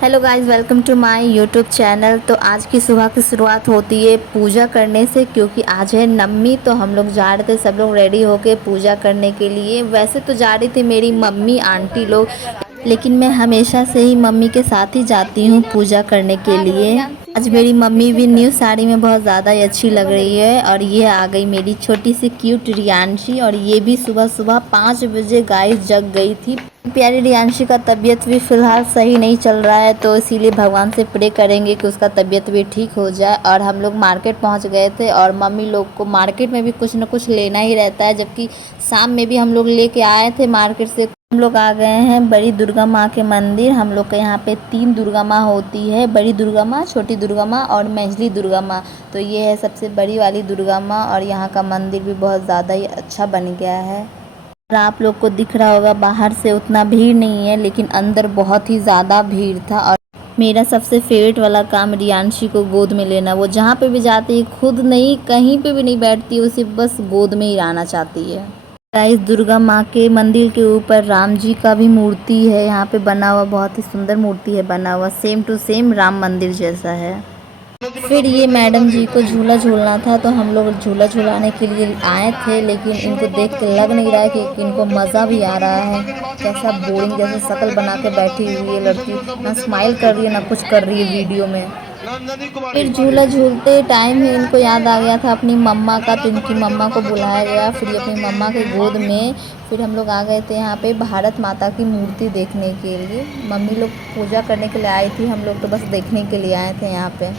Hello guys, welcome to my YouTube channel. तो आज की सुबह की शुरुआत होती है पूजा करने से, क्योंकि आज है नवमी। तो हम लोग जा रहे थे सब लोग रेडी होके पूजा करने के लिए। वैसे तो जा रही थी मेरी मम्मी आंटी लोग, लेकिन मैं हमेशा से ही मम्मी के साथ ही जाती हूँ पूजा करने के लिए। आज मेरी मम्मी भी न्यू साड़ी में बहुत ज़्यादा ही अच्छी लग रही है। और ये आ गई मेरी छोटी सी क्यूट रियांशी, और ये भी सुबह सुबह 5 बजे गाइस जग गई थी। प्यारी रियांशी का तबीयत भी फ़िलहाल सही नहीं चल रहा है, तो इसीलिए भगवान से प्रे करेंगे कि उसका तबीयत भी ठीक हो जाए। और हम लोग मार्केट पहुंच गए थे, और मम्मी लोग को मार्केट में भी कुछ न कुछ लेना ही रहता है, जबकि शाम में भी हम लोग लेके आए थे मार्केट से। हम लोग आ गए हैं बड़ी दुर्गा माँ के मंदिर। हम लोग के यहाँ पे 3 दुर्गा माँ होती है, बड़ी दुर्गा माँ, छोटी दुर्गा माँ और मंझली दुर्गा माँ। तो ये है सबसे बड़ी वाली दुर्गा माँ, और यहाँ का मंदिर भी बहुत ज़्यादा ही अच्छा बन गया है। और आप लोग को दिख रहा होगा बाहर से उतना भीड़ नहीं है, लेकिन अंदर बहुत ही ज़्यादा भीड़ था। और मेरा सबसे फेवरेट वाला काम रियांशी को गोद में लेना। वो जहाँ पे भी जाती है खुद नहीं, कहीं पे भी नहीं बैठती है, उसे बस गोद में ही रहना चाहती है। गाइस, दुर्गा माँ के मंदिर के ऊपर राम जी का भी मूर्ति है यहाँ पे बना हुआ। बहुत ही सुंदर मूर्ति है बना हुआ, सेम टू सेम राम मंदिर जैसा है। फिर ये मैडम जी को झूला झूलना था, तो हम लोग झूला झूलाने के लिए आए थे, लेकिन इनको देख के लग नहीं रहा है कि इनको मज़ा भी आ रहा है। कैसा बोरिंग जैसे शक्ल बना के बैठी हुई है लड़की, ना स्माइल कर रही है ना कुछ कर रही है वीडियो में। फिर झूला झूलते टाइम ही इनको याद आ गया था अपनी मम्मा का, तो इनकी मम्मा को बुलाया गया। फिर ये अपनी मम्मा के गोद में फिर हम लोग आ गए थे यहाँ पे भारत माता की मूर्ति देखने के लिए। मम्मी लोग पूजा करने के लिए आई थी, हम लोग तो बस देखने के लिए आए थे यहाँ पे।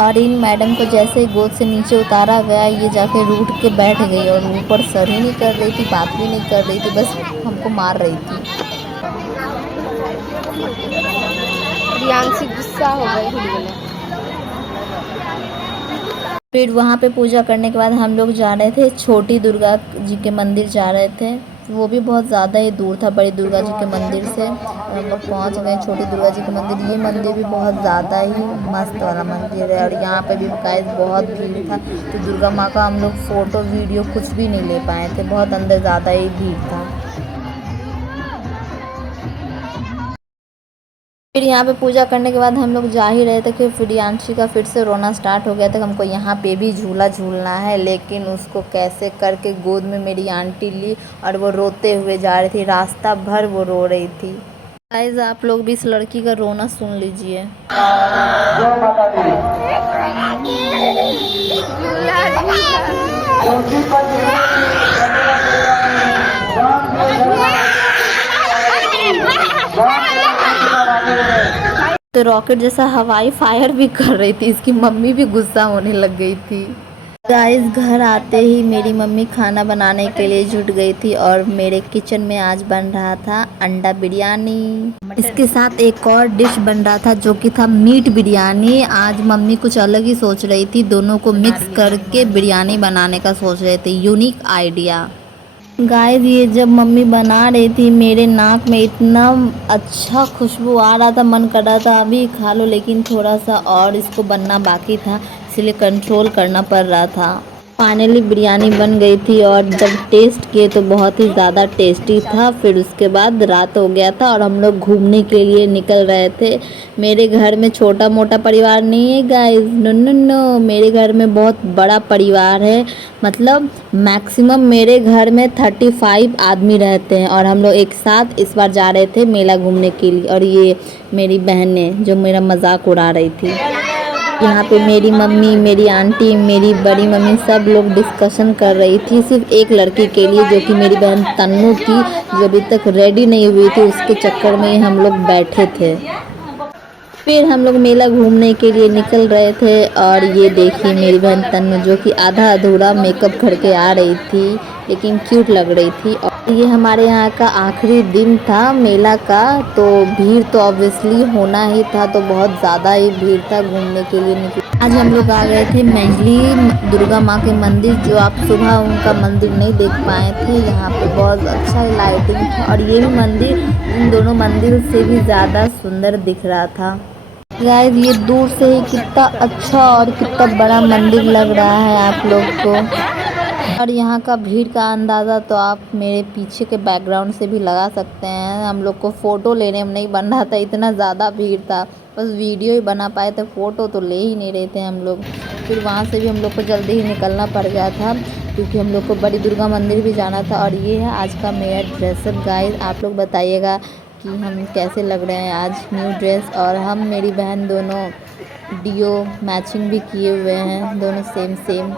और इन मैडम को जैसे ही गोद से नीचे उतारा गया, ये जाके रूठ के बैठ गई, और ऊपर सर ही नहीं कर रही थी, बात भी नहीं कर रही थी, बस हमको मार रही थी। रियांशी गुस्सा हो गई। फिर वहाँ पे पूजा करने के बाद हम लोग जा रहे थे छोटी दुर्गा जी के मंदिर जा रहे थे। वो भी बहुत ज़्यादा ही दूर था बड़ी दुर्गा जी के मंदिर से, और हम लोग पहुँच गए छोटी दुर्गा जी के मंदिर। ये मंदिर भी बहुत ज़्यादा ही मस्त वाला मंदिर है, और यहाँ पे भी गाइस बहुत भीड़ था। तो दुर्गा माँ का हम लोग फ़ोटो वीडियो कुछ भी नहीं ले पाए थे, बहुत अंदर ज़्यादा ही भीड़ था। फिर यहाँ पे पूजा करने के बाद हम लोग जा ही रहे थे कि फिर रियांशी का फिर से रोना स्टार्ट हो गया था। हमको यहाँ पे भी झूला झूलना है, लेकिन उसको कैसे करके गोद में मेरी आंटी ली, और वो रोते हुए जा रही थी, रास्ता भर वो रो रही थी। गाइस, आप लोग भी इस लड़की का रोना सुन लीजिए। तो रॉकेट जैसा हवाई फायर भी कर रही थी, इसकी मम्मी भी गुस्सा होने लग गई थी। गाइस, घर आते ही मेरी मम्मी खाना बनाने के लिए जुट गई थी, और मेरे किचन में आज बन रहा था अंडा बिरयानी। इसके साथ एक और डिश बन रहा था जो कि था मीट बिरयानी। आज मम्मी कुछ अलग ही सोच रही थी, दोनों को मिक्स करके बिरयानी बनाने का सोच रहे थे, यूनिक आइडिया। गाइस, ये जब मम्मी बना रही थी मेरे नाक में इतना अच्छा खुशबू आ रहा था, मन कर रहा था अभी खा लो, लेकिन थोड़ा सा और इसको बनना बाकी था, इसलिए कंट्रोल करना पड़ रहा था। फाइनली बिरयानी बन गई थी, और जब टेस्ट किए तो बहुत ही ज़्यादा टेस्टी था। फिर उसके बाद रात हो गया था और हम लोग घूमने के लिए निकल रहे थे। मेरे घर में छोटा मोटा परिवार नहीं है गाइस, नो नो नो, मेरे घर में बहुत बड़ा परिवार है। मतलब मैक्सिमम मेरे घर में 35 आदमी रहते हैं, और हम लोग एक साथ इस बार जा रहे थे मेला घूमने के लिए। और ये मेरी बहनें जो मेरा मजाक उड़ा रही थी। यहाँ पे मेरी मम्मी, मेरी आंटी, मेरी बड़ी मम्मी सब लोग डिस्कशन कर रही थी सिर्फ एक लड़की के लिए, जो कि मेरी बहन तन्नू थी, जो अभी तक रेडी नहीं हुई थी। उसके चक्कर में हम लोग बैठे थे। फिर हम लोग मेला घूमने के लिए निकल रहे थे, और ये देखिए मेरी बहन तन्नू, जो कि आधा अधूरा मेकअप करके आ रही थी, लेकिन क्यूट लग रही थी। और ये हमारे यहाँ का आखिरी दिन था मेला का, तो भीड़ तो ऑब्वियसली होना ही था, तो बहुत ज़्यादा ही भीड़ था। घूमने के लिए निकले आज हम लोग आ गए थे मंझली दुर्गा माँ के मंदिर, जो आप सुबह उनका मंदिर नहीं देख पाए थे। यहाँ पे बहुत अच्छा लाइटिंग था, और ये भी मंदिर इन दोनों मंदिर से भी ज़्यादा सुंदर दिख रहा था। गाइस, ये दूर से ही कितना अच्छा और कितना बड़ा मंदिर लग रहा है आप लोग को। और यहाँ का भीड़ का अंदाज़ा तो आप मेरे पीछे के बैकग्राउंड से भी लगा सकते हैं। हम लोग को फ़ोटो लेने में नहीं बन रहा था, इतना ज़्यादा भीड़ था। बस वीडियो ही बना पाए थे, फ़ोटो तो ले ही नहीं रहे थे हम लोग। फिर वहाँ से भी हम लोग को जल्दी ही निकलना पड़ गया था, क्योंकि हम लोग को बड़ी दुर्गा मंदिर भी जाना था। और ये है आज का मेरा ड्रेसअप गाइस। आप लोग बताइएगा कि हम कैसे लग रहे हैं आज न्यू ड्रेस। और हम मेरी बहन दोनों डियो मैचिंग भी किए हुए हैं, दोनों सेम सेम।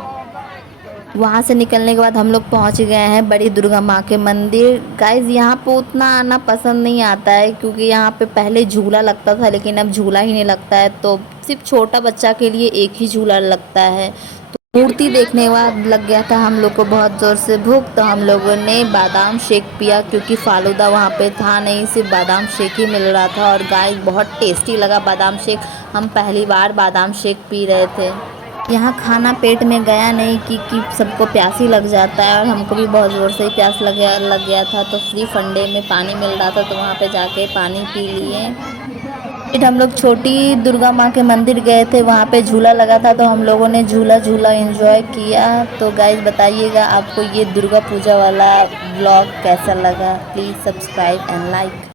वहाँ से निकलने के बाद हम लोग पहुँच गए हैं बड़ी दुर्गा माँ के मंदिर। गाइज़ यहाँ पे उतना आना पसंद नहीं आता है, क्योंकि यहाँ पे पहले झूला लगता था लेकिन अब झूला ही नहीं लगता है, तो सिर्फ छोटा बच्चा के लिए एक ही झूला लगता है। तो मूर्ति देखने के बाद लग गया था हम लोग को बहुत ज़ोर से भूख, तो हम लोगों ने बादाम शेक पिया, क्योंकि फालूदा वहाँ पे था नहीं, सिर्फ बादाम शेक ही मिल रहा था। और गाइज़ बहुत टेस्टी लगा बादाम शेक, हम पहली बार बादाम शेक पी रहे थे। यहाँ खाना पेट में गया नहीं कि सबको प्यास ही लग जाता है, और हमको भी बहुत ज़ोर से ही प्यास लग गया था। तो फ्री फंडे में पानी मिल रहा था, तो वहाँ पे जाके पानी पी लिए। फिर हम लोग छोटी दुर्गा माँ के मंदिर गए थे, वहाँ पे झूला लगा था, तो हम लोगों ने झूला एंजॉय किया। तो गाइज बताइएगा आपको ये दुर्गा पूजा वाला व्लॉग कैसा लगा। Please subscribe and like.